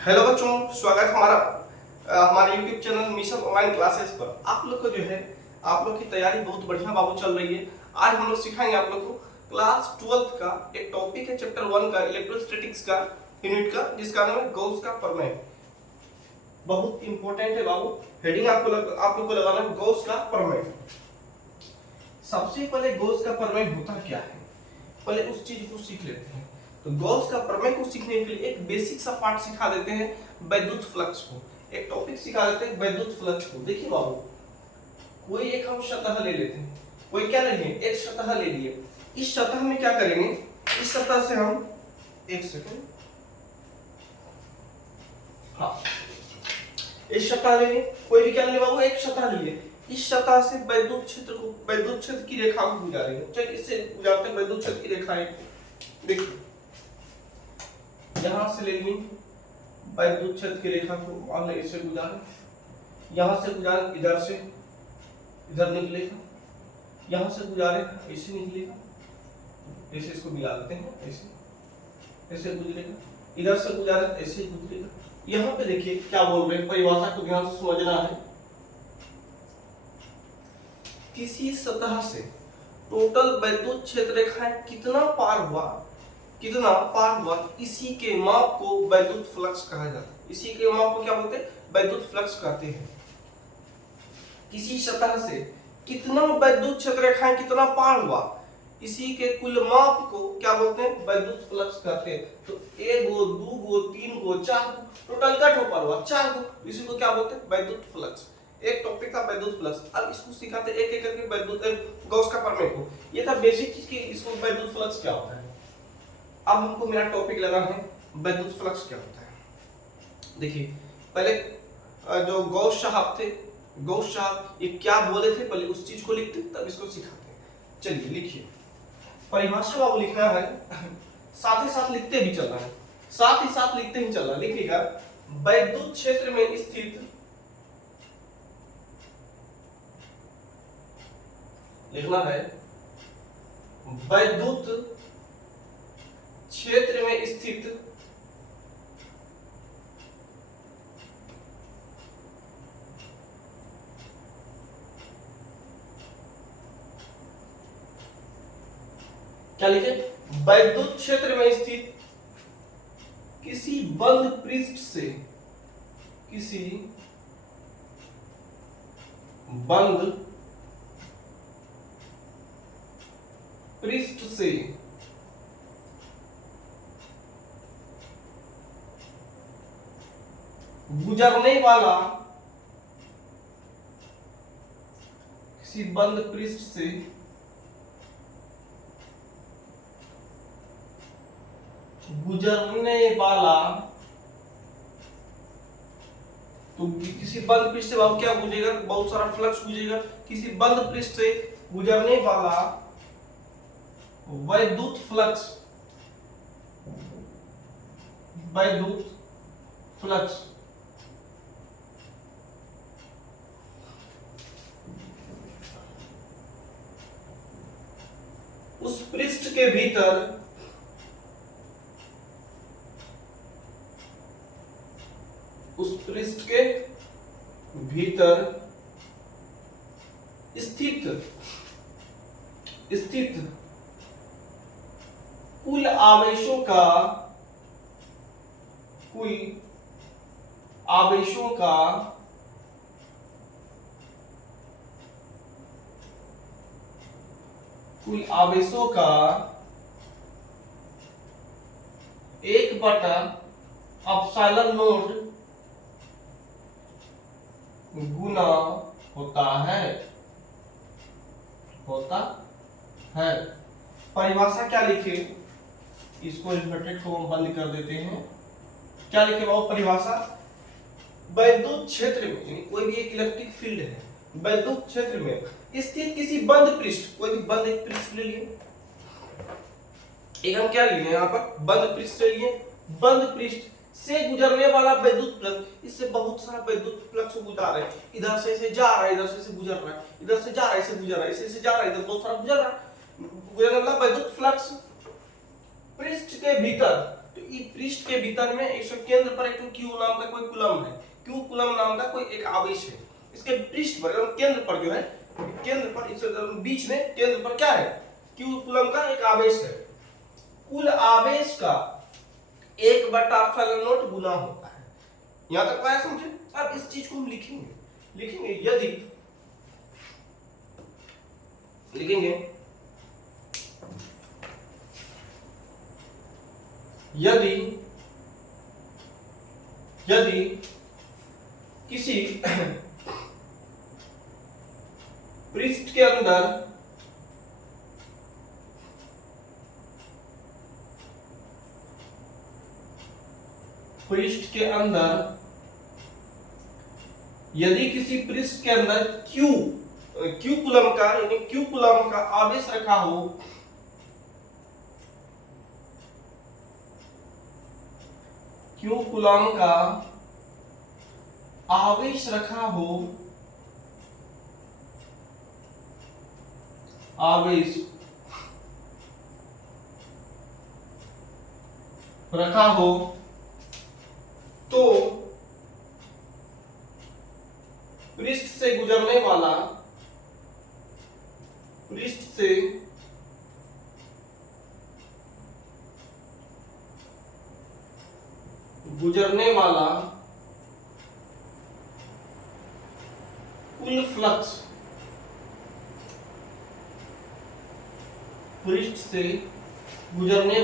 Hello बच्चों, स्वागत है हमारे YouTube channel mission online classes पर। आप लोग को जो है आप लोग की तैयारी बहुत बढ़िया बाबू चल रही है। आज हम लोग सिखाएंगे आप लोग को क्लास 12th का एक टॉपिक है, चैप्टर 1 का इलेक्ट्रोस्टैटिक्स का यूनिट का, जिसका नाम है गॉस का प्रमेय। बहुत इंपॉर्टेंट है बाबू, हेडिंग आप लोग को लगाना है गॉस का प्रमेय। सबसे पहले गॉस का प्रमेय होता क्या है, पहले उस चीज को सीख लेते हैं। तो गॉस का प्रमेय को सीखने के लिए एक बेसिक सा पार्ट सिखा देते हैं, वैद्युत फ्लक्स को। एक टॉपिक सिखा देते हैं वैद्युत फ्लक्स को। देखिए बाबू, कोई एक हम सतह ले लेते हैं, कोई क्या ले लिए, एक सतह ले लिए। इस सतह में क्या करेंगे, इस सतह से हम एक सेकंड, हाँ, इस सतह ले लिए, कोई भी क्या ले बाबू, एक सतह लिए। इस सतह से वैद्युत क्षेत्र की रेखा को गुजारेंगे। चलिए इससे गुजारते हैं वैद्युत क्षेत्र की रेखाएं। देखिए यहां से ले ली वैद्युत क्षेत्र की रेखा को, मान लो इसे गुजारें, यहां से गुजारें, इधर से इधर निकलेगा, यहां से गुजारे ऐसे निकलेगा, ऐसे इसको मिला देते हैं, ऐसे ऐसे गुजरेगा, इधर से गुजारे ऐसे गुजरेगा। यहां पे देखिए क्या बोल रहे हैं, परिभाषा को ध्यान से समझना है। किसी सतह से टोटल वैद्युत क्षेत्र रेखाएं कितना पार हुआ, इसी के माप को वैद्युत फ्लक्स कहा जाता है। इसी के माप को क्या बोलते हैं, वैद्युत फ्लक्स कहते हैं। किसी सतह से कितना वैद्युत क्षेत्र रेखाएं कितना पार हुआ, इसी के कुल माप को क्या बोलते हैं, वैद्युत फ्लक्स कहते हैं। तो 1 गो 2 गो 3 गो 4 गो, टोटल का पार हुआ 4 गो, इसी को क्या बोलते हैं, वैद्युत फ्लक्स। एक टॉपिक था वैद्युत फ्लक्स। अब इसको सिखाते एक एक करके वैद्युत गॉस का प्रमेय को। ये था बेसिक चीज कि इसको वैद्युत फ्लक्स क्या होता है। अब हमको मेरा टॉपिक लगाना है वैद्युत फ्लक्स क्या होता है। देखिए पहले जो गॉस साहब थे, गॉस साहब ये क्या बोले थे, पहले उस चीज को लिखते तब इसको सिखाते हैं। चलिए लिखिए, परिभाषा बाबू लिखना है, साथ ही साथ लिखते भी चलना है, साथ ही साथ लिखते ही चलना। लिखिएगा, वैद्युत क्षेत्र में स्थित, लिखना है वैद्युत क्षेत्र में स्थित क्या लिखे, वैद्युत क्षेत्र में स्थित किसी बंद पृष्ठ से, किसी बंद पृष्ठ से गुजरने वाला, किसी बंद पृष्ठ से गुजरने वाला, तो किसी बंद पृष्ठ से क्या गुजरेगा, बहुत सारा फ्लक्स गुजरेगा। किसी बंद पृष्ठ से गुजरने वाला वैद्युत फ्लक्स, वैद्युत फ्लक्स उस पृष्ठ के भीतर, उस पृष्ठ के भीतर स्थित कुल आवेशों का, कुल आवेशों का कुल आवेशों का 1/ε0 गुना होता है, परिभाषा क्या लिखे, इसको इन्वर्टेड को हम बंद कर देते हैं। क्या लिखे बाबू, परिभाषा वैद्युत क्षेत्र में, यानी कोई भी एक इलेक्ट्रिक फील्ड है, वैद्युत क्षेत्र में स्थित किसी बंद पृष्ठ, कोई भी बंद एक पृष्ठ ले लिए, एक हम क्या लिए यहाँ पर बंद पृष्ठ ले लिए, बंद पृष्ठ से गुजरने वाला वैद्युत फ्लक्स, इससे बहुत सारा वैद्युत फ्लक्स गुजर रहा है, इधर से ऐसे जा रहा है, इधर से गुजर रहा है, इधर से जा रहा है, ऐसे गुजर रहा है, ऐसे जा रहा है, इधर बहुत सारा गुजर रहा है, गुजरने वाला वैद्युत फ्लक्स पृष्ठ के भीतर। तो इस पृष्ठ के भीतर में एक केंद्र पर एक क्यू नाम का कोई कूलम है, क्यू कूलम नाम का कोई एक आवेश है। इसके पृष्ठ पर केंद्र पर जो है, केंद्र पर इस बीच में केंद्र पर क्या है, क्यू कूलम का एक आवेश है। कुल आवेश का 1/ε0 गुना होता है। यहां तक आया समझे? अब इस चीज को हम लिखेंगे यदि किसी पृष्ठ के अंदर यदि किसी पृष्ठ के अंदर क्यू कूलम का यानी क्यू कूलम का आवेश रखा हो, क्यू कूलम का आवेश रखा हो तो पृष्ठ से गुजरने वाला कुल फ्लक्स, पृष्ठ से गुजरने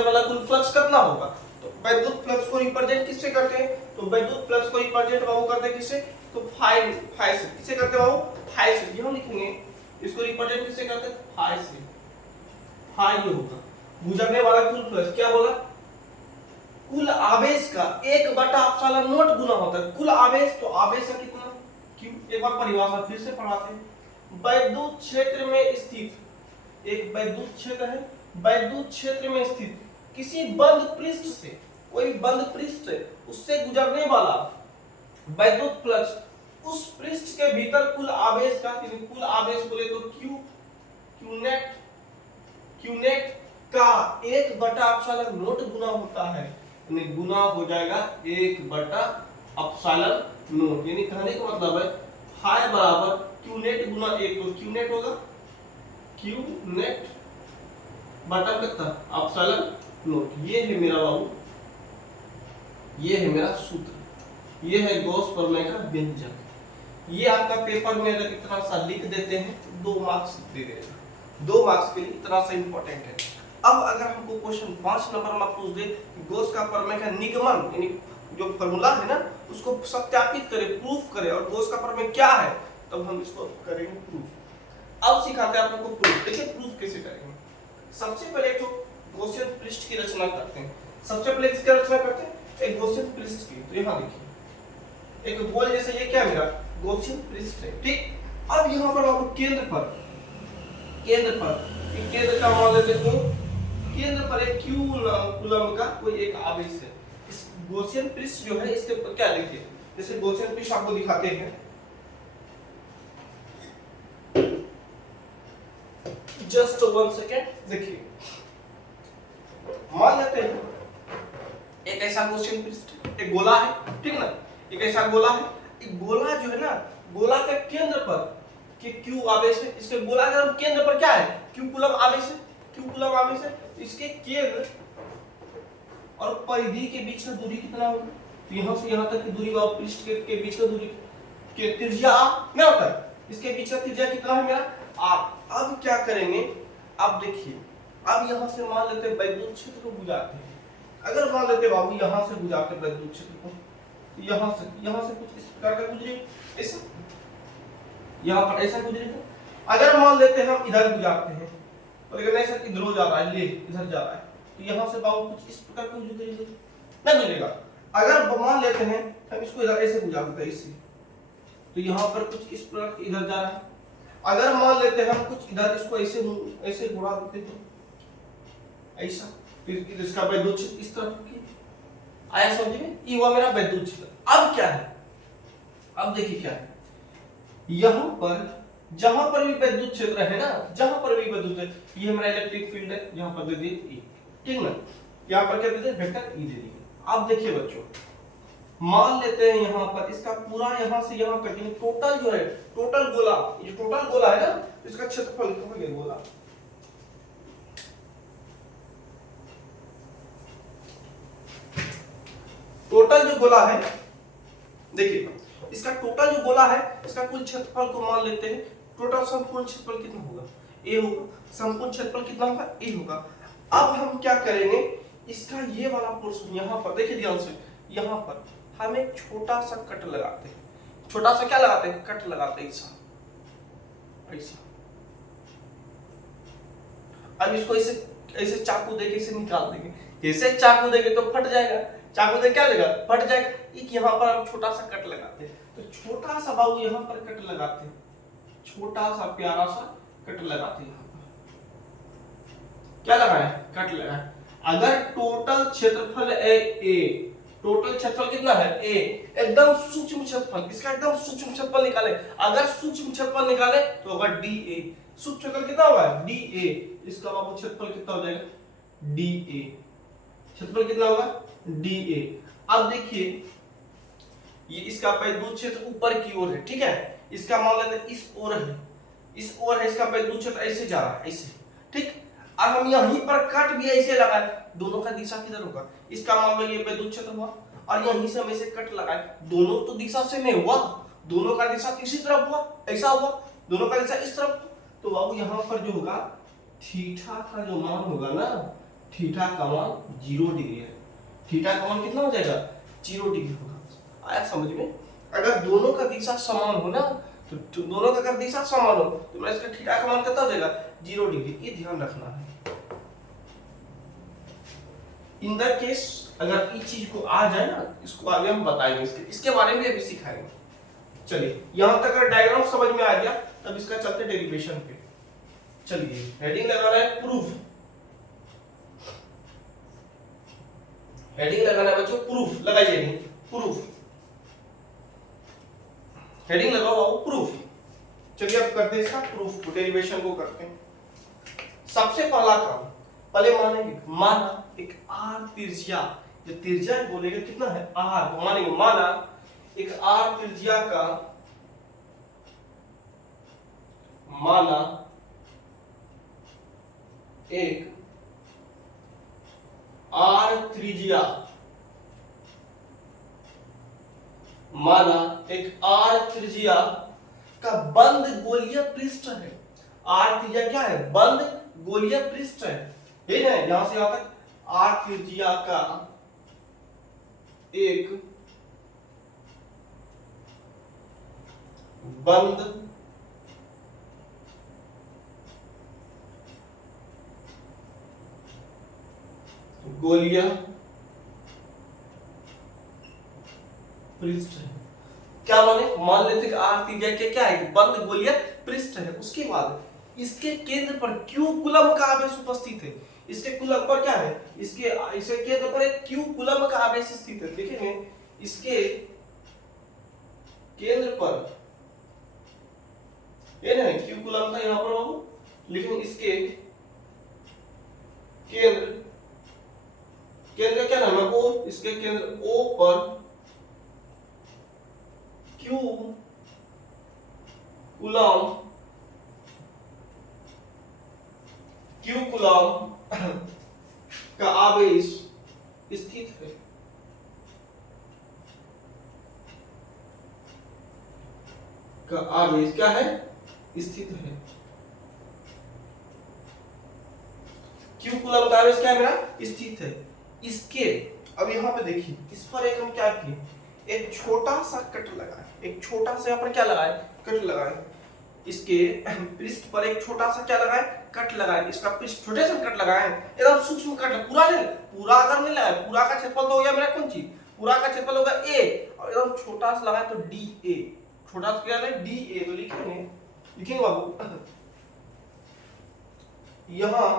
वाला कुल फ्लक्स कितना होगा? तो वैद्युत फ्लक्स को रिप्रेजेंट किससे करते हैं? तो वैद्युत फ्लक्स को रिप्रेजेंट बाबू करते हैं किससे? तो फाई से। किससे करते बाबू? फाई से। यहां लिखेंगे इसको रिप्रेजेंट किससे करते हैं? फाई से। फाई ये होगा गुजरने वाला कुल फ्लक्स। क्या बोला? कुल आवेश का 1/ε0 गुना होता है। कुल आवेश, तो आवेश का कितना? क्यू। एक बार परिभाषा फिर से पढ़ाते हैं। वैद्युत क्षेत्र में स्थित एक वैद्युत क्षेत्र है, वैद्युत क्षेत्र में स्थित किसी बंद पृष्ठ से, कोई बंद पृष्ठ है उससे गुजरने वाला वैद्युत फ्लक्स, उस पृष्ठ के भीतर कुल आवेश का, कुल आवेश बोले तो क्यू नेट का 1/ε0 गुना होता है। गुना हो जाएगा 1/ε0। यानी कहने का मतलब है फाई बराबर क्यू नेट गुना 1, तो क्यू नेट होगा क्यू नेट बटा कितना? ε0। ये है मेरा बाबू, ये है मेरा सूत्र, ये है गॉस प्रमेय का व्यंजक। ये आपका पेपर में अगर इतना सा लिख देते हैं तो 2 मार्क्स दे देगा। 2 मार्क्स के लिए इतना सा इंपॉर्टेंट है। अब अगर हमको क्वेश्चन 5 नंबर में पूछ दे गॉस का प्रमेय का निगमन यानी जो फॉर्मूला है ना उसको सत्यापित करे, प्रूफ करे और गॉस का प्रमेय क्या है, तब हम इसको करेंगे प्रूफ। अब सिखाते हैं आप लोगों को प्रूफ। देखिए प्रूफ कैसे करेंगे। सबसे पहले तो गॉसियन पृष्ठ की रचना करते हैं। सबसे पहले किसकी रचना करते हैं? एक गॉसियन पृष्ठ की। तो यहाँ देखिए एक गोल जैसे ये क्या मेरा गॉसियन पृष्ठ है, ठीक। अब यहाँ पर आप केंद्र पर एक केंद्र का मान लेते हैं, केंद्र पर एक क्यू कूलम का कोई एक आवेश है। इस गॉसियन पृष्ठ जो है इसके ऊपर क्या देखिए, जैसे गॉसियन पृष्ठ आपको दिखाते हैं, जस्ट 1 सेकेंड। देखिए मान लेते हैं एक ऐसा गॉसियन पृष्ठ, एक गोला है, ठीक ना, एक ऐसा गोला है। एक गोला जो है ना, गोला के केंद्र पर कि क्यू आवेश है, इसके गोला के केंद्र पर क्या है? क्यू कूलम आवेश है, क्यू कूलम आवेश है। इसके केंद्र और परिधि के बीच का दूरी कितना होगा? तो यहां से यहां तक की दूरी व पृष्ठ के बीच का दूरी के त्रिज्या क्या होता है? इसके बीच का त्रिज्या कितना है मेरा? r। अब क्या करेंगे? अब देखिए, अब यहां से मान लेते हैं वैद्युत क्षेत्र को गुजारते हैं। अगर मान लेते बाबू यहां से गुजारते हैं वैद्युत क्षेत्र को, तो यहां से कुछ इस प्रकार का गुजरे, ऐसा यहां पर ऐसा गुजरेगा। अगर मान लेते हैं हम इधर गुजारते हैं, तो लेकिन ऐसा इधर जा रहा है, ले इधर जा रहा है, तो यहां से बाबू कुछ इस प्रकार का गुजरेगा, नहीं गुजरेगा। अगर मान लेते हैं हम इसको इधर ऐसे गुजारते हैं इससे, तो यहां पर कुछ इस प्रकार इधर जा रहा है। अगर मान लेते हैं हम कुछ इधर इसको ऐसे घुरा देते तो ऐसा, फिर इसका वैद्युत क्षेत्र इस तरफ की आया, समझ में? ये हुआ मेरा वैद्युत क्षेत्र। अब क्या है? अब देखिए क्या है, यहां पर जहां पर भी विद्युत क्षेत्र है ना, जहां पर भी विद्युत है, ये हमारा इलेक्ट्रिक फील्ड है, यहां पर दे दिए E, ठीक ना, यहां पर क्या दे दिए वेक्टर E दे दिए। अब देखिए बच्चों, मान लेते हैं यहां पर इसका पूरा यहां से यहां कटिंग टोटल जो है, टोटल गोला, ये टोटल गोला है ना, इसका क्षेत्रफल कितना है गोला, टोटल जो गोला है, देखिए इसका टोटल जो गोला है, इसका कुल क्षेत्रफल को मान लेते हैं, टोटल संपूर्ण क्षेत्रफल कितना होगा, ए होगा, संपूर्ण क्षेत्रफल कितना होगा, ए होगा। अब हम क्या करेंगे, इसका ये वाला पोर्शन यहां पर देखिए ध्यान से, यहां पर हम एक छोटा सा कट लगाते हैं, छोटा सा क्या लगाते हैं, कट लगाते हैं ऐसा ऐसा। अब इसको ऐसे ऐसे चाकू देके इसे निकाल देंगे, जैसे चाकू देंगे तो फट जाएगा, चाकू दे क्या लगा फट जाएगा, एक यहाँ पर हम छोटा सा कट लगाते हैं, तो छोटा सा बाबू यहाँ पर कट लगाते हैं, छोटा सा प्यारा सा कट लगाते हैं, यहाँ पर क्या लगाए कट लगाए। अगर टोटल क्षेत्रफल है ए, टोटल क्षेत्रफल कितना है ए, एकदम सूक्ष्म क्षेत्रफल, इसका एकदम सूक्ष्म क्षेत्रफल निकाले, अगर सूक्ष्म क्षेत्रफल निकाले तो होगा डी ए, सूक्ष्म क्षेत्रफल कितना होगा डी ए, इसका बाबू क्षेत्रफल कितना हो जाएगा डी ए, क्षेत्रफल कितना होगा डी ए। अब देखिए ये इसका विद्युत क्षेत्र ऊपर की ओर है, ठीक है, इसका मान लेते हैं इस ओर है, इस ओर है, इसका विद्युत क्षेत्र ऐसे जा रहा है ऐसे, ठीक। अब हम यहीं पर कट भी ऐसे लगाए, दोनों का दिशा किधर होगा, इसका मान लो ये विद्युत क्षेत्र हुआ और यहीं से हम ऐसे कट लगाए, दोनों तो दिशा से में हुआ, दोनों का दिशा किसी तरफ हुआ, ऐसा हुआ, दोनों का दिशा इस तरफ, तो बाबू यहाँ पर जो होगा थीटा का जो मान होगा ना, थीटा का मान 0 डिग्री है, थीटा का मान कितना हो जाएगा 0 डिग्री होगा। आया समझ में, अगर दोनों का दिशा समान हो ना, तो दोनों का अगर दिशा समान हो तो मैं इसका थीटा का मान कितना हो जाएगा 0 डिग्री, ये ध्यान रखना है। इन द केस अगर इस चीज को आ जाए ना, इसको आगे हम बताएंगे, इसके बारे में भी सिखाएंगे। चलिए यहां तक अगर डायग्राम समझ में आ गया, तब इसका चलते डेरिवेशन पे। चलिए हेडिंग लगाना है प्रूफ, हेडिंग लगाना है बच्चों प्रूफ, लगाइए हेडिंग प्रूफ, हेडिंग लगाओ आओ प्रूफ। चलिए अब करते हैं इसका प्रूफ को, डेरिवेशन को करते हैं। सबसे पहला काम पहले मानेंगे, माना एक आर त्रिज्या, जो त्रिज्या बोलेगा कितना है आर, तो मानेंगे माना एक आर त्रिज्या का, माना एक आर त्रिज्या, माना एक आर त्रिज्या का बंद गोलीय पृष्ठ है, आर त्रिज्या क्या है बंद गोलीय पृष्ठ है, ठीक है, यहां से यहां तक आर त्रिज्या का एक बंद गोलीय पृष्ठ है। क्या माने, मान लेते कि आर त्रिज्या के क्या है बंद गोलीय पृष्ठ है, उसके बाद इसके केंद्र पर क्यू कूलम का आवेश उपस्थित है, इसके कूलम पर क्या है, इसके केंद्र पर एक क्यू कूलम का आवेश स्थित है, देखेंगे इसके केंद्र पर ये ना क्यू कूलम का यहां पर बाबू, लेकिन इसके केंद्र, केंद्र क्या नाम है ओ, इसके केंद्र ओ पर क्यू कूलम, क्यू कूलम का आवेश स्थित है, का आवेश क्या है स्थित है, क्यू कूलम का आवेश क्या है मेरा स्थित है। इसके अब यहाँ पे देखिए, इस पर एक हम क्या किए, एक छोटा सा कट लगाए, एक छोटा सा यहाँ पर क्या लगाए कट लगाए, इसके पृष्ठ पर एक छोटा सा क्या लगाए कट लगाए, इसका पृष्ठ छोटे से कट लगाए, एकदम सूक्ष्म कट, पूरा नहीं, पूरा अगर नहीं लगाए, पूरा का क्षेत्रफल तो हो गया मेरा कौन चीज, पूरा का क्षेत्रफल होगा ए, और एकदम छोटा सा लगाए तो डी ए, छोटा सा क्या है डी ए, तो लिखेंगे, लिखेंगे बाबू यहां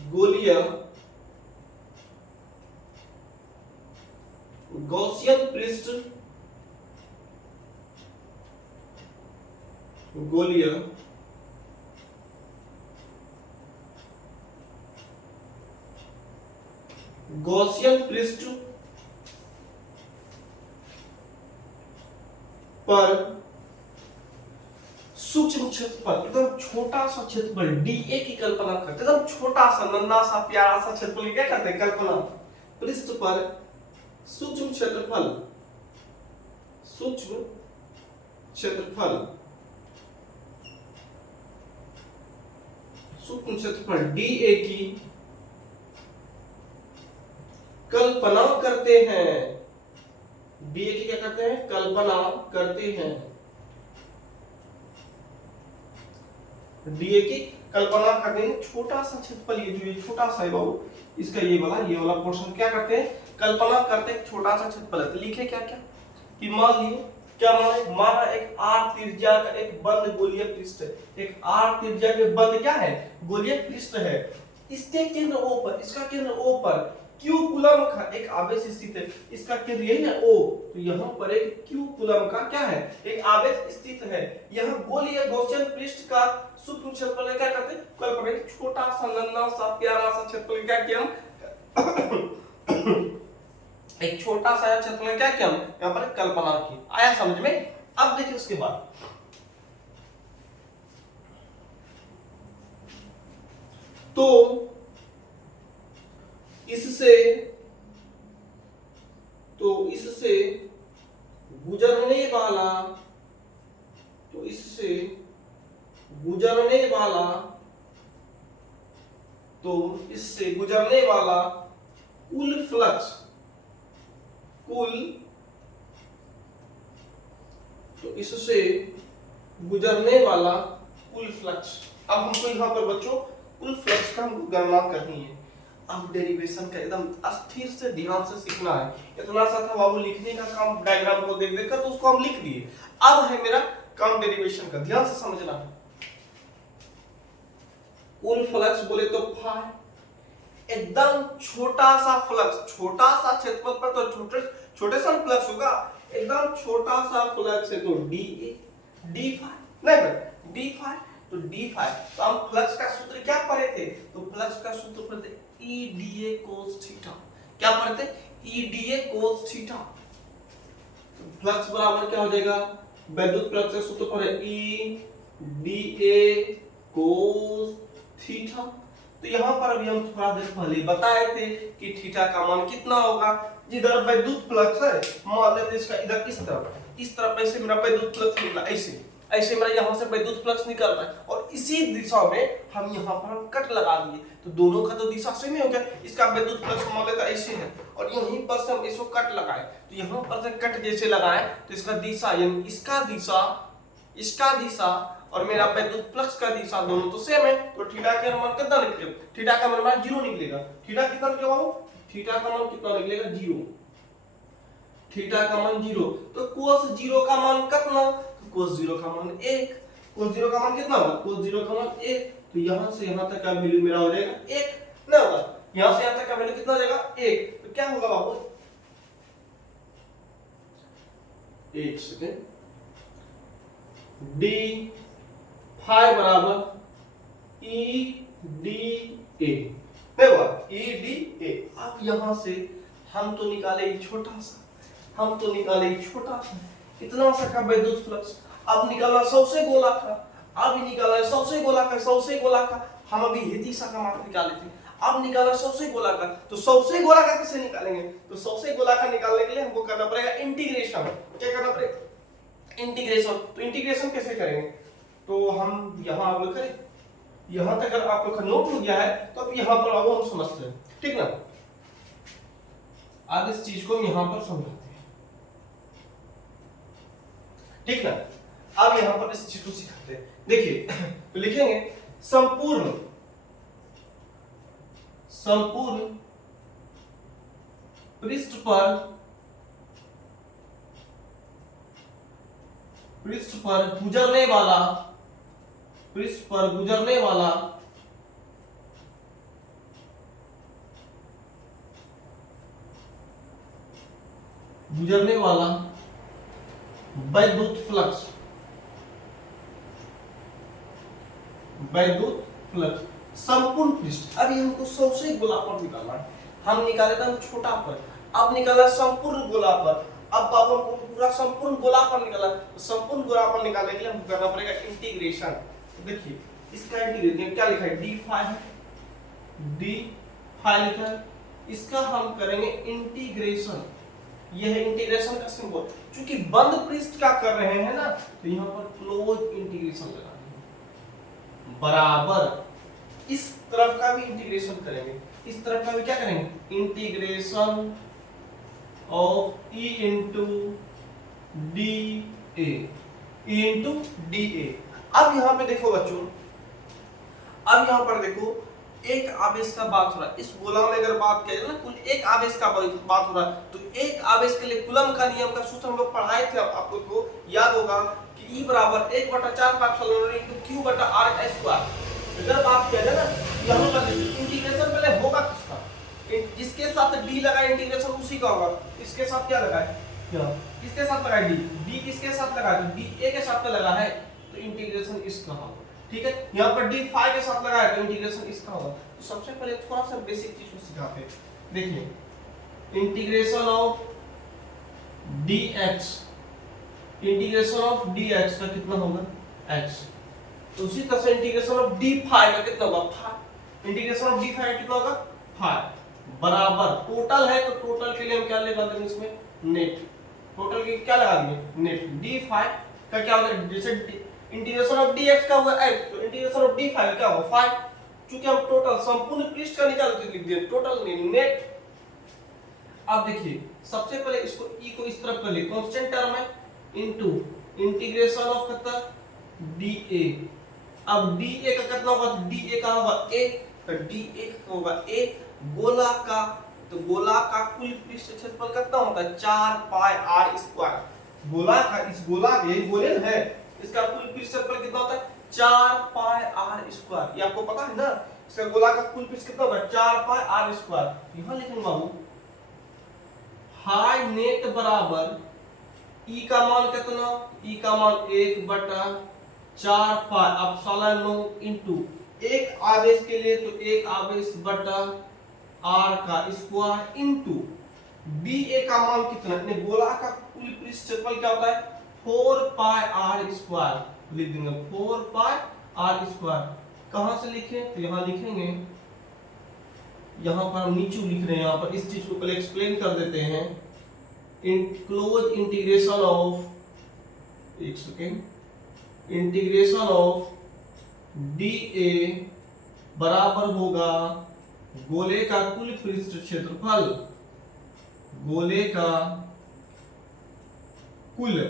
गोलीय गॉसियन पृष्ठ गोलीय गॉसियन पृष्ठ पर सूक्ष्म क्षेत्रफल, एकदम छोटा सा क्षेत्रफल डीए की कल्पना करते, एकदम छोटा सा नन्हा सा प्यारा सा क्षेत्रफल क्या करते हैं, कल्पना। पृष्ठ पर सूक्ष्म क्षेत्रफल, सूक्ष्म क्षेत्रफल, सूक्ष्म क्षेत्रफल डीए की कल्पना करते हैं। डीए की क्या करते हैं, कल्पना करते हैं। डीए की कल्पना करते हैं। छोटा सा क्षेत्रफल, ये जो ये छोटा सा है बाबू, इसका ये वाला पोर्शन क्या करते हैं, कल्पना करते हैं छोटा सा क्षेत्रफल है। तो लिखे क्या क्या कि मान लियो क्या माने, माना एक आर त्रिज्या का एक बंद गोलीय पृष्ठ है। एक आर त्रिज्या के बंद क्या है, गोलीय पृष्ठ है। इसके केंद्र O पर, इसका केंद्र O पर Q कूलम का एक आवेश स्थित है। इसका केंद्र यही है O, तो यहाँ पर एक Q कूलम का क्या है, एक आवेश स्थित है। यह गोलीय गॉसियन पृष्ठ का सूक्ष्म क्षेत्रफल क्या करते हैं, कल्पना। छोटा सा नन्हा सा प्यारा सा क्षेत्रफल क्या किया हम एक छोटा सा क्षेत्रफल क्या किया हम यहाँ पर कल्पना की। आया समझ में। अब देखिए उसके बाद तो इससे गुजरने वाला, तो इससे गुजरने वाला, तो इससे गुजरने वाला कुल फ्लक्स, तो इससे गुजरने वाला कुल फ्लक्स। अब हमको यहाँ पर बच्चों कुल फ्लक्स का हमको गणना करनी है। अब डेरिवेशन का एकदम अस्थिर से ध्यान से सीखना है। इतना सा था बाबू लिखने का काम, डायग्राम को देख देख कर तो उसको हम लिख दिए। अब है मेरा काम डेरिवेशन का, ध्यान से समझना है। कुल फ्लक्स बोले तो फाई, एकदम छोटा सा फ्लक्स, छोटा सा क्षेत्रफल पर तो छोटे सा फ्लक्स होगा। एकदम छोटा सा फ्लक्स है तो डी फाई, नहीं भाई डी फाई, तो डी फाई। तो हम फ्लक्स का सूत्र क्या पढ़े थे, तो फ्लक्स का सूत्र पढ़े थे E D A cos theta. क्या पढ़े थे, E D A cos theta. तो फ्लक्स बराबर क्या हो जाएगा, वैद्युत फ्लक्स का सूत्र पढ़े E D A cos theta. तो यहाँ पर अभी हम थोड़ा देर पहले बताए थे कि थीटा का मान कितना होगा। जिधर वैद्युत फ्लक्स है, मान लेते इसका इधर इस तरफ ऐसे मेरा वैद्युत फ्लक्स निकला, ऐसे मेरा यहाँ से वैद्युत फ्लक्स निकल रहा है और इसी दिशा में हम यहाँ पर हम कट लगा दिए, तो दोनों का तो दिशा सेम ही हो गया। इसका वैद्युत फ्लक्स मान लेता ऐसे है और यहीं पर से हम इसको कट लगाए, तो यहाँ पर से कट जैसे लगाए तो इसका दिशा यानी इसका दिशा और मेरा वैद्युत फ्लक्स का दिशा दोनों तो सेम है। तो थीटा का मान कितना निकलेगा, थीटा का मान 0 निकलेगा। थीटा कितना निकलेगा बाबू, थीटा का मान कितना निकलेगा 0, थीटा का मान 0। तो कोस 0 का मान कितना, तो कोस 0 का मान 1। कोस 0 का मान कितना होगा, कोस 0 का मान 1। तो यहां से यहां तक का वैल्यू मेरा हो जाएगा 1 ना होगा, यहां से यहां तक का वैल्यू कितना हो जाएगा 1। तो क्या होगा बाबू, 1 सेकंड, डी फाई बराबर ई डी ए, नहीं हुआ ई डी ए। अब यहां से हम तो निकाले छोटा सा, इतना सा का वैद्युत फ्लक्स। अब निकालना सबसे गोला का, अब निकालना सबसे गोला का, हम अभी ये दिशा का माप निकाले थे। अब निकालना सबसे गोला का, तो सबसे गोला का कैसे निकालेंगे, तो सबसे गोला का निकालने के लिए हमको करना पड़ेगा इंटीग्रेशन। क्या करना पड़ेगा, इंटीग्रेशन। तो इंटीग्रेशन कैसे करेंगे, तो हम यहाँ आप लोग करें, यहाँ तक अगर आप लोग का नोट हो गया है तो अब यहाँ पर आओ हम समझते हैं, ठीक ना। आज इस चीज को हम यहाँ पर समझाते हैं, ठीक ना। अब यहाँ पर इस चीज को सिखाते हैं। देखिए तो लिखेंगे संपूर्ण पृष्ठ पर गुजरने वाला वैद्युत फ्लक्स वैद्युत फ्लक्स संपूर्ण पृष्ठ। अभी हमको सबसे गोला पर निकालना है, हम निकाले था छोटा पर, अब निकाला संपूर्ण गोला पर। अब पापा को पूरा संपूर्ण गोला पर निकाला, तो संपूर्ण गोला पर निकालने के लिए हमको करना पड़ेगा इंटीग्रेशन। तो देखिए इसका इंटीग्रेशन क्या लिखा है, डी फाइ लिखा है, इसका हम करेंगे इंटीग्रेशन। यह है इंटीग्रेशन का सिंबल, क्योंकि बंद पृष्ठ का कर रहे हैं ना, तो यहाँ पर क्लोज इंटीग्रेशन लगा देंगे बराबर इस तरफ का भी इंटीग्रेशन करेंगे, इस तरफ का भी क्या करेंगे, integration of E into D A. अब यहाँ पे देखो बच्चों, अब यहाँ पर देखो एक आवेश का बात हो रहा है, इस गोला में अगर बात करें ना, कुल एक आवेश का बात हो रहा है, तो एक आवेश के लिए कूलम का नियम का सूत्र हम लोग पढ़ाए थे, आप लोग को याद होगा कि E बराबर 1/4 इनटू Q बटा R स्क्वायर। अगर बात करें ना, यहाँ पर इंटीग्रेशन पहले होगा किसका, जिसके साथ D लगा इंटीग्रेशन उसी का होगा। इसके साथ क्या लगा है, किसके साथ लगा है, D किसके साथ लगा है, D A के साथ लगा है, तो इंटीग्रेशन इसका होगा। ठीक है, यहाँ पर डी फाइ के साथ लगा है, तो इंटीग्रेशन इसका होगा। तो सबसे पहले थोड़ा सा बेसिक चीज को सिखाते हैं। देखिए integration of dx, integration of dx का कितना होगा, x। तो उसी तरह से इंटीग्रेशन ऑफ डी फाइ का कितना होगा, phi. Integration of d phi कितना होगा, फाइ बराबर टोटल है, तो टोटल के लिए हम क्या लगा देंगे इसमें, नेट। टोटल के क्या लगा देंगे, नेट। डी फाइ का क्या होगा, जैसे इंटीग्रेशन ऑफ dx का हुआ x, तो इंटीग्रेशन ऑफ d फाइ क्या होगा, फाइ। क्योंकि हम टोटल संपूर्ण पृष्ठ का निकाल के लिख दिए, टोटल नहीं नेट। अब देखिए सबसे पहले इसको e को इस तरफ कर ले, कांस्टेंट टर्म है, इनटू इंटीग्रेशन ऑफ कितना, dA। अब dA का कितना होगा, dA का होगा a, तो dA का होगा a। गोला का, तो गोला का कुल पृष्ठ क्षेत्रफल कितना होता है, 4 पाई r स्क्वायर। गोला का, इस गोला के, यही गोले है, इसका कुल पृष्ठ क्षेत्रफल कितना होता है, 4 पाई r स्क्वायर। ये आपको पता है ना, इसका गोला का कुल पृष्ठ कितना होगा, 4 पाई r स्क्वायर। यहां लिखेंगे बाबू हाई नेट बराबर E का मान कितना, E का मान 1/4 पाई एप्सिलॉन नॉट इनटू एक आवेश के लिए तो एक आवेश बटा r का स्क्वायर इनटू dA का मान कितना, अपने गोला का कुल पृष्ठ क्षेत्रफल क्या होता है, 4 पाई r स्क्वायर। लिख देंगे 4 पाई r स्क्वायर। कहां से लिखें, तो यहां लिखेंगे, यहां पर हम नीचे लिख रहे हैं, यहां पर इस चीज को पहले एक्सप्लेन कर देते हैं। इन क्लोज इंटीग्रेशन ऑफ, एक सेकेंड, इंटीग्रेशन ऑफ dA बराबर होगा गोले का कुल पृष्ठ क्षेत्रफल, गोले का कुल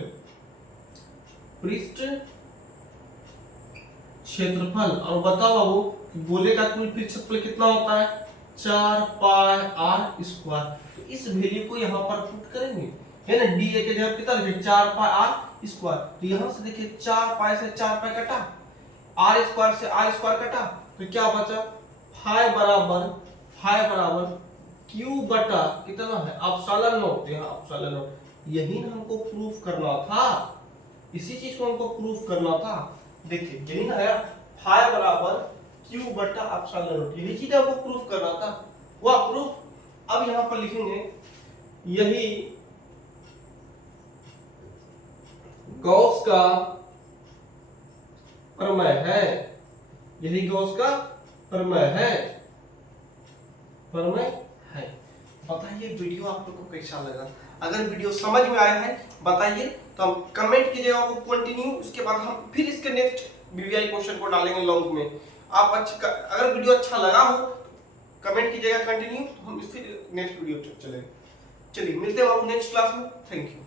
पृष्ठ क्षेत्रफल। और बताओ बाबू गोले का कुल पृष्ठ क्षेत्रफल कितना होता है, 4 पाई r स्क्वायर। तो इस वैल्यू को यहाँ पर पुट करेंगे, है ना, dA के जगह कितना लिखे, 4 पाई r स्क्वायर। तो यहाँ से देखिए 4 पाई से 4 पाई कटा, r स्क्वायर से r स्क्वायर कटा, तो क्या बचा, फाइ बराबर q बटा कितना है, एप्सिलॉन नॉट। यहाँ एप्सिलॉन नॉट, यही ना हमको प्रूफ करना था, इसी चीज को हमको प्रूफ करना था। देखिए यही ना है, फाइ बराबर q बटा एप्सिलॉन नॉट, यही चीज हमको प्रूफ करना था, वह प्रूफ। अब यहाँ पर लिखेंगे यही गॉस का प्रमेय है, यही गॉस का प्रमेय है। बताइए वीडियो आप लोग को कैसा लगा, अगर वीडियो समझ में आया है बताइए, तो हम कमेंट कीजिएगा वो कंटिन्यू, उसके बाद हम फिर इसके नेक्स्ट वीवीआई क्वेश्चन को डालेंगे लॉन्ग में। आप अगर वीडियो अच्छा लगा हो कमेंट कीजिएगा कंटिन्यू, तो हम फिर नेक्स्ट वीडियो चलेंगे। चलिए मिलते हैं नेक्स्ट क्लास में, थैंक यू।